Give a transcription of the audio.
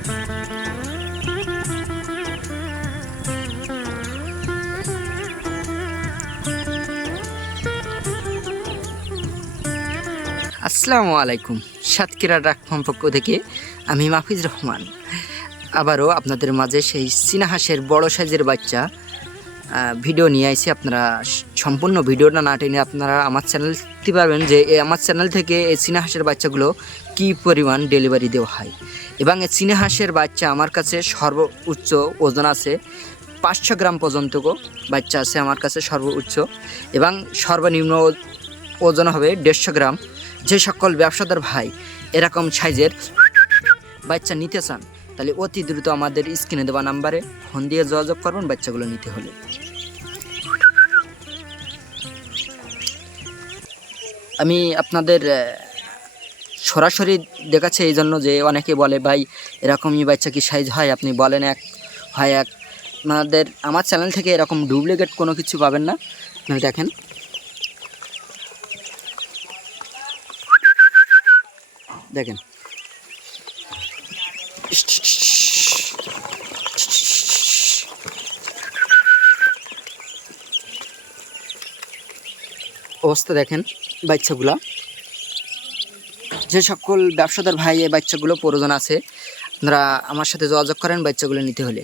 আসসালামু আলাইকুম। সাতক্ষীরা ডাক ফার্ম পক্ষ থেকে আমি মাহফিজ রহমান আবারও আপনাদের মাঝে সেই চীনা হাঁসের বড় সাইজের বাচ্চা ভিডিও নিয়ে আইছি। আপনারা সম্পূর্ণ ভিডিওটা না টেনে আপনারা আমার চ্যানেল দেখতে পারবেন যে আমার চ্যানেল থেকে এই চীনা হাঁসের বাচ্চাগুলো কী পরিমাণ ডেলিভারি দেওয়া হয়। এবং এই চীনা হাঁসের বাচ্চা আমার কাছে সর্বোচ্চ ওজন আছে 500 গ্রাম পর্যন্ত বাচ্চা আছে আমার কাছে সর্বোচ্চ, এবং সর্বনিম্ন ওজন হবে 150 গ্রাম। যে সকল ব্যবসাদার ভাই এরকম সাইজের বাচ্চা নিতে চান তাহলে অতি দ্রুত আমাদের স্ক্রিনে দেওয়া নাম্বারে ফোন দিয়ে যোগাযোগ করবেন বাচ্চাগুলো নিতে হলে। আমি আপনাদের সরাসরি দেখাচ্ছি এই জন্য যে অনেকে বলে ভাই এরকমই বাচ্চা কি সাইজ হয়, আপনি বলেন এক হয় এক। আমার চ্যানেল থেকে এরকম ডুপ্লিকেট কোনো কিছু পাবেন না। আপনারা দেখেন দেখেন অবস্থা দেখেন বাচ্চাগুলো। যে সকল ব্যবসাদার ভাই এই বাচ্চাগুলো প্রয়োজন আছে আপনারা আমার সাথে যোগাযোগ করেন বাচ্চাগুলো নিতে হলে।